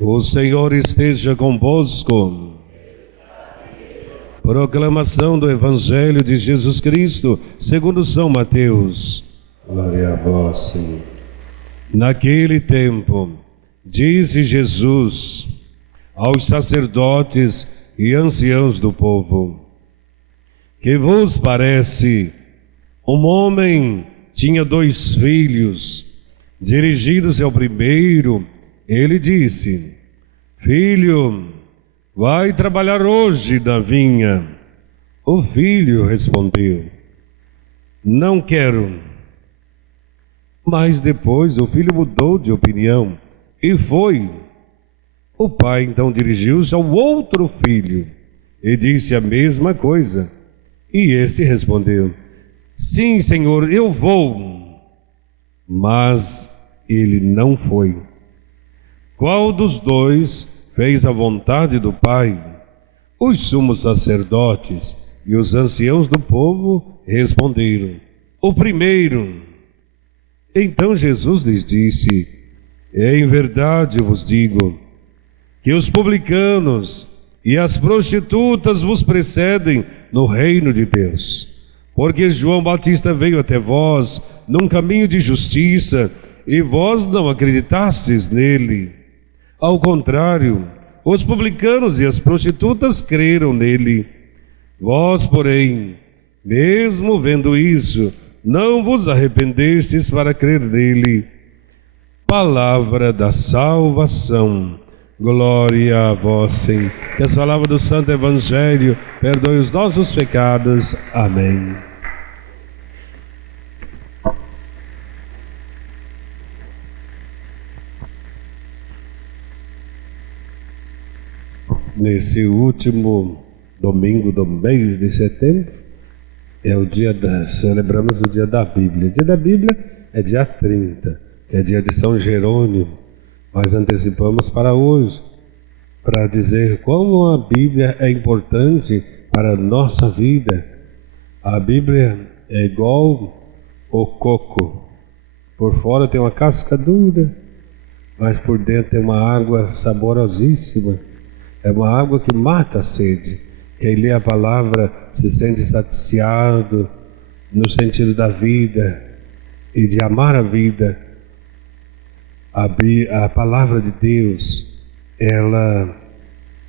O Senhor esteja convosco. Proclamação do Evangelho de Jesus Cristo, segundo São Mateus. Glória a vós, Senhor. Naquele tempo, disse Jesus aos sacerdotes e anciãos do povo: que vos parece? Um homem tinha 2 filhos. Dirigindo-se ao primeiro, ele disse: filho, vai trabalhar hoje na vinha. O filho respondeu: não quero. Mas depois o filho mudou de opinião e foi. O pai então dirigiu-se ao outro filho e disse a mesma coisa. E esse respondeu: sim, Senhor, eu vou. Mas ele não foi. Qual dos 2 fez a vontade do Pai? Os sumos sacerdotes e os anciãos do povo responderam: o primeiro. Então Jesus lhes disse: em verdade vos digo que os publicanos e as prostitutas vos precedem no reino de Deus. Porque João Batista veio até vós num caminho de justiça e vós não acreditastes nele. Ao contrário, os publicanos e as prostitutas creram nele. Vós, porém, mesmo vendo isso, não vos arrependestes para crer nele. Palavra da salvação. Glória a vós, Senhor. Que as palavras do Santo Evangelho perdoe os nossos pecados. Amém. Nesse último domingo do mês de setembro, celebramos o dia da Bíblia. O dia da Bíblia é dia 30, que é dia de São Jerônimo. Nós antecipamos para hoje, para dizer como a Bíblia é importante para a nossa vida. A Bíblia é igual o coco. Por fora tem uma casca dura, mas por dentro tem uma água saborosíssima. É uma água que mata a sede. Quem lê a palavra se sente saciado no sentido da vida e de amar a vida. A palavra de Deus, ela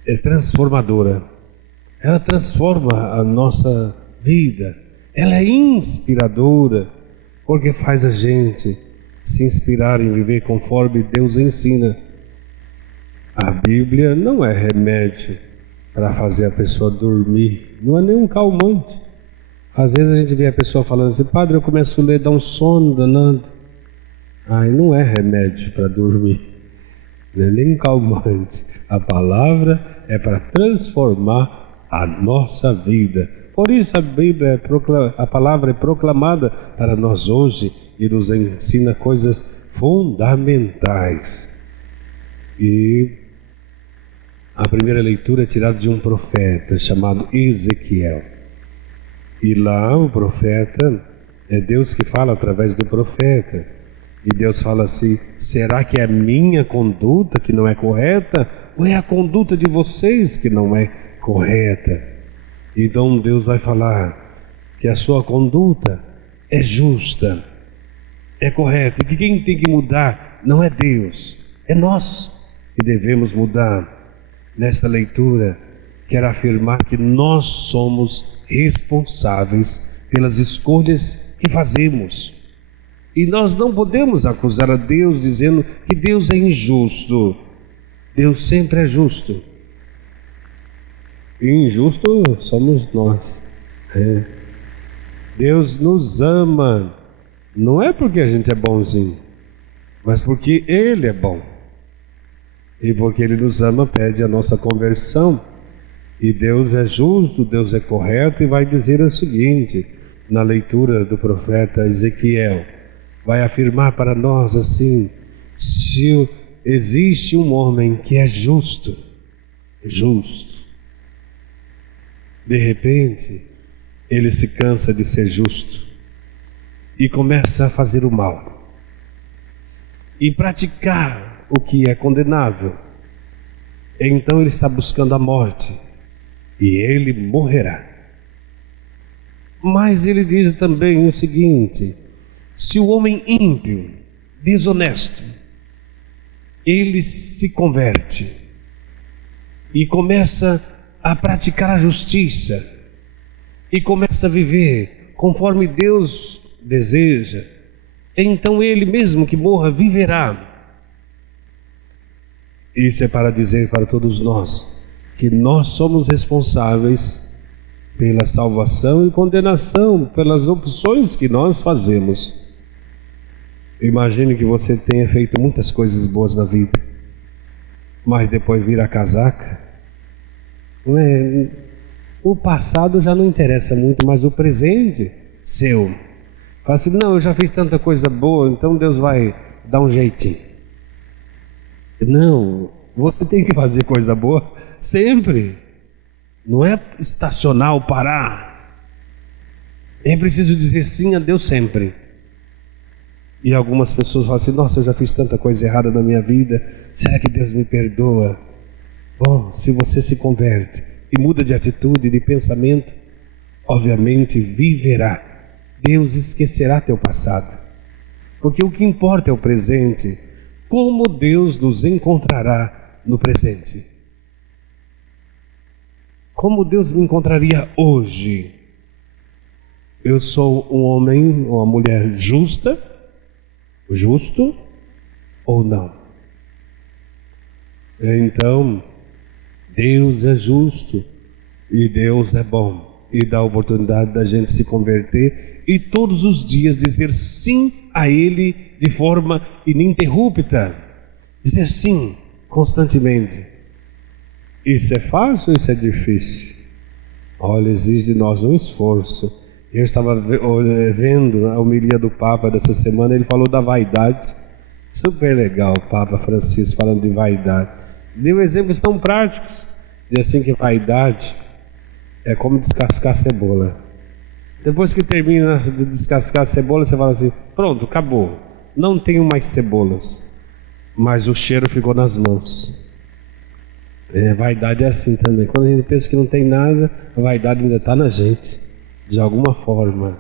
é transformadora. Ela transforma a nossa vida. Ela é inspiradora, porque faz a gente se inspirar em viver conforme Deus ensina. A Bíblia não é remédio para fazer a pessoa dormir, não é nenhum calmante. Às vezes a gente vê a pessoa falando assim: padre, eu começo a ler, dá um sono danado. Ai, não é remédio para dormir, não é nem calmante. A palavra é para transformar a nossa vida. Por isso a Bíblia, a palavra é proclamada para nós hoje e nos ensina coisas fundamentais. E a primeira leitura é tirada de um profeta chamado Ezequiel. E lá o profeta, é Deus que fala através do profeta. E Deus fala assim: será que é a minha conduta que não é correta? Ou é a conduta de vocês que não é correta? Então Deus vai falar que a sua conduta é justa, é correta. E que quem tem que mudar não é Deus, é nós que devemos mudar. Nesta leitura, quero afirmar que nós somos responsáveis pelas escolhas que fazemos. E nós não podemos acusar a Deus dizendo que Deus é injusto. Deus sempre é justo. E injusto somos nós. Deus nos ama, não é porque a gente é bonzinho, mas porque Ele é bom. E porque Ele nos ama, pede a nossa conversão. E Deus é justo, Deus é correto, e vai dizer o seguinte, na leitura do profeta Ezequiel, vai afirmar para nós assim: se existe um homem que é justo, de repente, ele se cansa de ser justo e começa a fazer o mal e praticar o que é condenável. Então ele está buscando a morte e ele morrerá. Mas ele diz também o seguinte: se o homem ímpio, desonesto, ele se converte e começa a praticar a justiça e começa a viver conforme Deus deseja, então ele mesmo que morra viverá. Isso é para dizer para todos nós que nós somos responsáveis pela salvação e condenação, pelas opções que nós fazemos. Imagine que você tenha feito muitas coisas boas na vida, mas depois vira a casaca. O passado já não interessa muito, mas o presente seu. Fala assim: não, eu já fiz tanta coisa boa, então Deus vai dar um jeitinho. Não, você tem que fazer coisa boa sempre. Não é estacionar ou parar. É preciso dizer sim a Deus sempre. E algumas pessoas falam assim: nossa, eu já fiz tanta coisa errada na minha vida, será que Deus me perdoa? Bom, se você se converte e muda de atitude, de pensamento, obviamente viverá. Deus esquecerá teu passado, porque o que importa é o presente. Como Deus nos encontrará no presente? Como Deus me encontraria hoje? Eu sou um homem ou uma mulher justo ou não? Então, Deus é justo e Deus é bom e dá a oportunidade da gente se converter e todos os dias dizer sim a Ele de forma ininterrupta, dizer sim constantemente. Isso é fácil ou isso é difícil? Olha, exige de nós um esforço. Eu estava vendo a homilia do Papa dessa semana, ele falou da vaidade. Super legal o Papa Francisco falando de vaidade. Deu exemplos tão práticos. Diz assim que vaidade é como descascar cebola. Depois que termina de descascar a cebola, você fala assim: pronto, acabou. Não tenho mais cebolas. Mas o cheiro ficou nas mãos. Vaidade é assim também. Quando a gente pensa que não tem nada, a vaidade ainda está na gente, de alguma forma.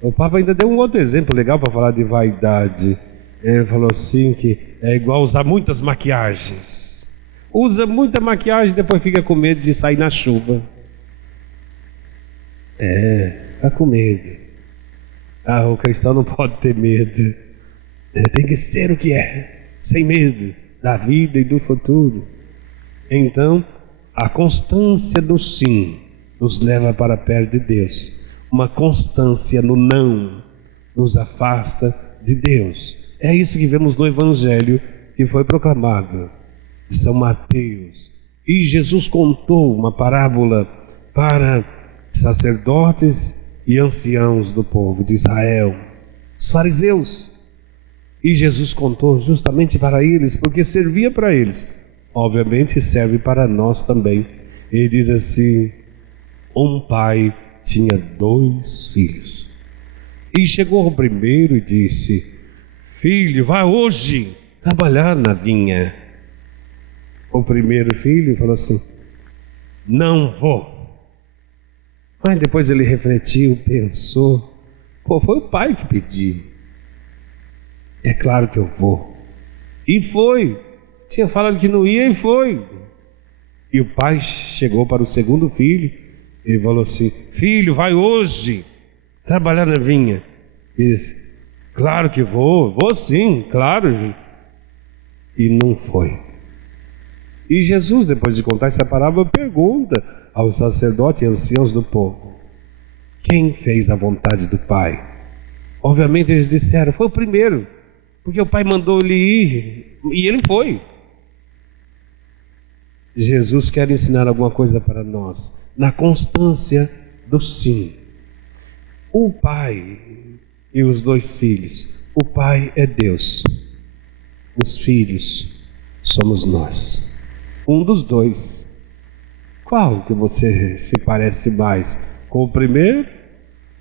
O Papa ainda deu um outro exemplo legal para falar de vaidade. Ele falou assim que é igual usar muitas maquiagens. Usa muita maquiagem e depois fica com medo de sair na chuva. Fica com medo. O cristão não pode ter medo. Tem que ser o que é, sem medo da vida e do futuro. Então, a constância do sim nos leva para perto de Deus. Uma constância no não nos afasta de Deus. É isso que vemos no Evangelho que foi proclamado de São Mateus. E Jesus contou uma parábola para sacerdotes e anciãos do povo de Israel, os fariseus. E Jesus contou justamente para eles, porque servia para eles. Obviamente serve para nós também. Ele diz assim: um pai tinha 2 filhos. E chegou o primeiro e disse: filho, vá hoje trabalhar na vinha. O primeiro filho falou assim: não vou. Mas depois ele refletiu, pensou: foi o pai que pediu. É claro que eu vou. E foi. Tinha falado que não ia e foi. E o pai chegou para o segundo filho e falou assim: filho, vai hoje trabalhar na vinha. Ele disse: claro que vou sim, claro. E não foi. E Jesus, depois de contar essa parábola, pergunta aos sacerdotes e anciãos do povo: quem fez a vontade do pai? Obviamente eles disseram: foi o primeiro, porque o pai mandou ele ir e ele foi. Jesus quer ensinar alguma coisa para nós, na constância do sim. O pai e os 2 filhos. O pai é Deus, os filhos somos nós. Um dos 2. Qual que você se parece mais? Com o primeiro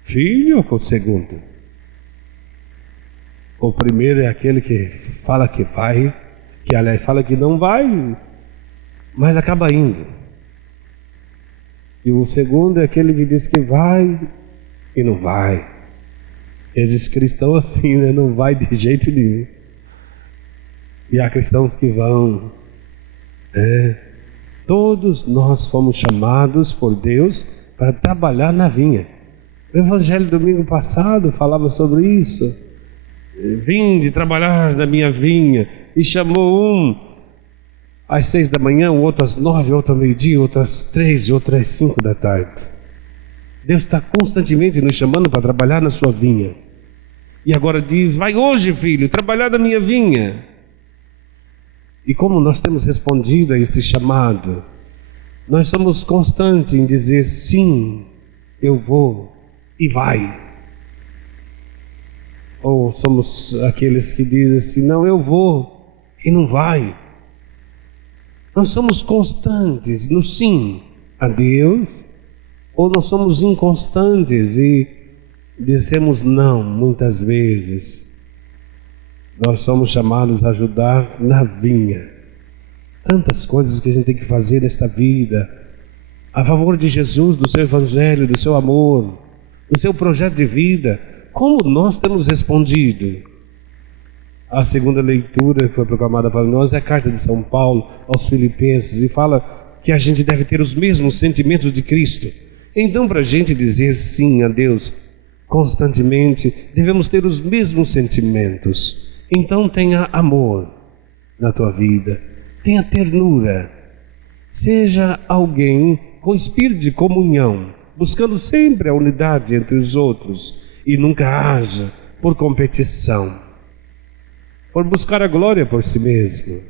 filho ou com o segundo? O primeiro é aquele que fala que vai que aliás fala que não vai, mas acaba indo. E o segundo é aquele que diz que vai e não vai. Existem cristãos assim, né? Não vai de jeito nenhum. E há cristãos que vão. Todos nós fomos chamados por Deus para trabalhar na vinha. O Evangelho domingo passado falava sobre isso. Vinde trabalhar na minha vinha. E chamou um às 6 da manhã, o outro às 9, outro ao meio-dia, outro às 3, outro às 5 da tarde. Deus está constantemente nos chamando para trabalhar na sua vinha. E agora diz: vai hoje, filho, trabalhar na minha vinha. E como nós temos respondido a este chamado? Nós somos constantes em dizer: sim, eu vou, e vai. Ou somos aqueles que dizem assim: não, eu vou, e não vai. Nós somos constantes no sim a Deus, ou nós somos inconstantes e dizemos não muitas vezes. Nós somos chamados a ajudar na vinha. Tantas coisas que a gente tem que fazer nesta vida, a favor de Jesus, do seu Evangelho, do seu amor, do seu projeto de vida. Como nós temos respondido? A segunda leitura que foi proclamada para nós é a carta de São Paulo aos Filipenses, e fala que a gente deve ter os mesmos sentimentos de Cristo. Então, para a gente dizer sim a Deus constantemente, devemos ter os mesmos sentimentos. Então tenha amor na tua vida, tenha ternura, seja alguém com espírito de comunhão, buscando sempre a unidade entre os outros, e nunca haja por competição, por buscar a glória por si mesmo.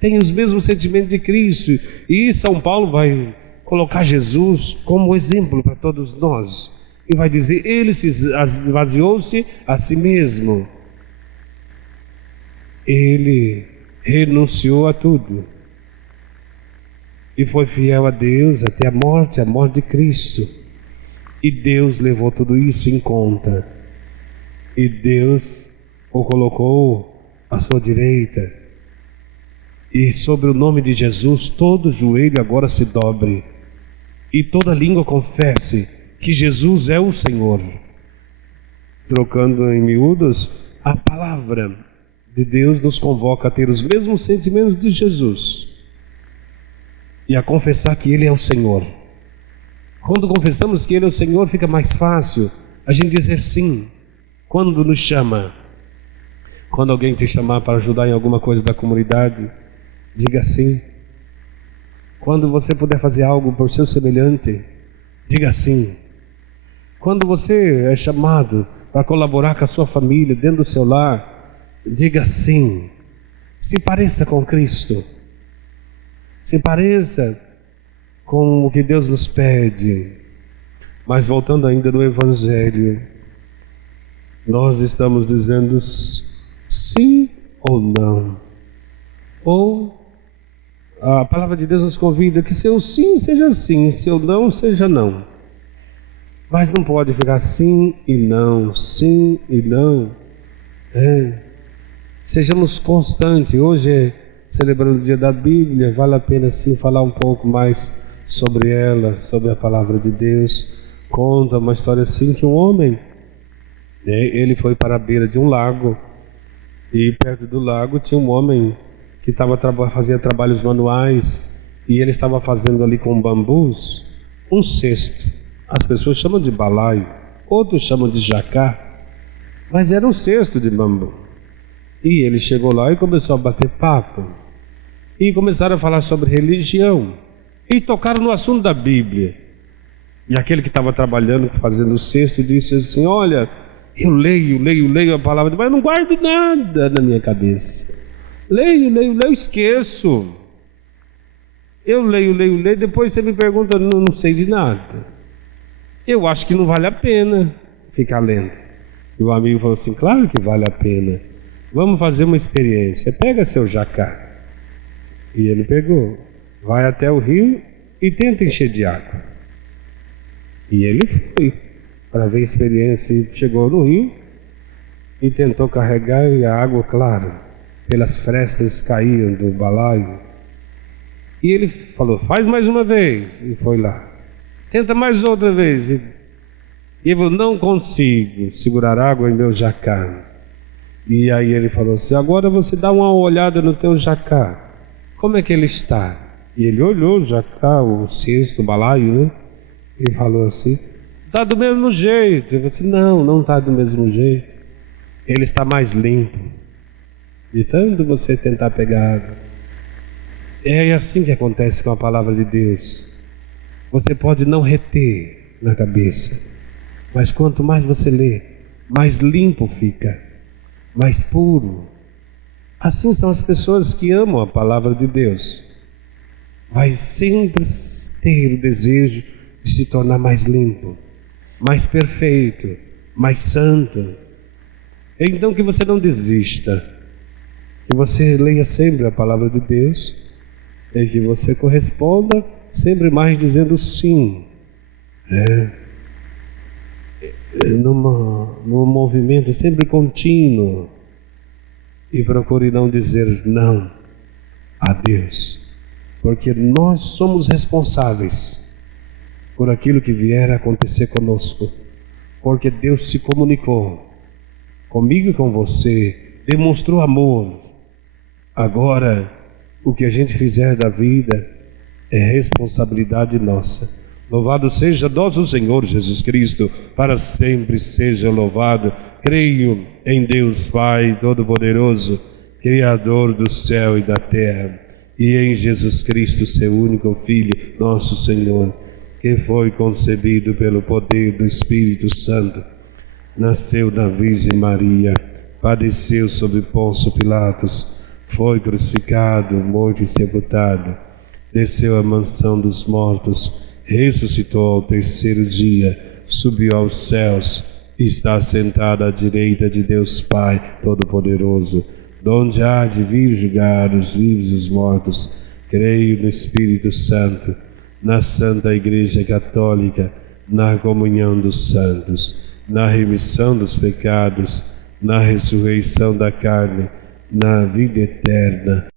Tenha os mesmos sentimentos de Cristo, e São Paulo vai colocar Jesus como exemplo para todos nós, e vai dizer: ele se esvaziou-se a si mesmo. Ele renunciou a tudo e foi fiel a Deus até a morte de Cristo. E Deus levou tudo isso em conta. E Deus o colocou à sua direita. E sobre o nome de Jesus, todo joelho agora se dobre e toda língua confesse que Jesus é o Senhor. Trocando em miúdos, a palavra de Deus nos convoca a ter os mesmos sentimentos de Jesus e a confessar que Ele é o Senhor. Quando confessamos que Ele é o Senhor, fica mais fácil a gente dizer sim quando nos chama. Quando alguém te chamar para ajudar em alguma coisa da comunidade, diga sim. Quando você puder fazer algo por seu semelhante, diga sim. Quando você é chamado para colaborar com a sua família, dentro do seu lar, diga sim. Se pareça com Cristo, se pareça com o que Deus nos pede. Mas voltando ainda no Evangelho, nós estamos dizendo sim ou não. Ou a palavra de Deus nos convida que seu sim seja sim, seu não seja não. Mas não pode ficar sim e não, sim e não. Sejamos constantes. Hoje, celebrando o dia da Bíblia, vale a pena sim falar um pouco mais sobre ela, sobre a palavra de Deus. Conta uma história assim que um homem, ele foi para a beira de um lago, e perto do lago tinha um homem que fazia trabalhos manuais, e ele estava fazendo ali com bambus um cesto. As pessoas chamam de balaio, outros chamam de jacá, mas era um cesto de bambu. E ele chegou lá e começou a bater papo, e começaram a falar sobre religião, e tocaram no assunto da Bíblia. E aquele que estava trabalhando, fazendo o cesto, disse assim: olha, eu leio a palavra, mas não guardo nada na minha cabeça. Leio, esqueço. Eu leio, depois você me pergunta, não sei de nada. Eu acho que não vale a pena ficar lendo. E o amigo falou assim: claro que vale a pena. Vamos fazer uma experiência. Pega seu jacá. E ele pegou. Vai até o rio e tenta encher de água. E ele foi para ver a experiência. Chegou no rio e tentou carregar, e a água, claro, pelas frestas caíam do balaio. E ele falou: faz mais uma vez. E foi lá. Tenta mais outra vez. E ele falou: não consigo segurar água em meu jacá. E aí ele falou assim: agora você dá uma olhada no teu jacá. Como é que ele está? E ele olhou o jacá, o cesto, o balaio, né? E falou assim: está do mesmo jeito. Eu disse: não está do mesmo jeito. Ele está mais limpo. De tanto você tentar pegar água. É assim que acontece com a palavra de Deus. Você pode não reter na cabeça, mas quanto mais você lê, mais limpo fica, mais puro. Assim são as pessoas que amam a palavra de Deus. Vai sempre ter o desejo de se tornar mais limpo, mais perfeito, mais santo. Então que você não desista, que você leia sempre a palavra de Deus e que você corresponda sempre mais dizendo sim, num movimento sempre contínuo, e procure não dizer não a Deus, porque nós somos responsáveis por aquilo que vier a acontecer conosco, porque Deus se comunicou comigo e com você, demonstrou amor. Agora, o que a gente fizer da vida é responsabilidade nossa. Louvado seja nosso Senhor Jesus Cristo, para sempre seja louvado. Creio em Deus Pai Todo-Poderoso, Criador do céu e da terra, e em Jesus Cristo, seu único Filho, nosso Senhor, que foi concebido pelo poder do Espírito Santo, nasceu da Virgem Maria, padeceu sob Pôncio Pilatos, foi crucificado, morto e sepultado, desceu à mansão dos mortos, ressuscitou ao terceiro dia, subiu aos céus, está sentado à direita de Deus Pai Todo-Poderoso, donde há de vir julgar os vivos e os mortos. Creio no Espírito Santo, na Santa Igreja Católica, na comunhão dos santos, na remissão dos pecados, na ressurreição da carne, na vida eterna.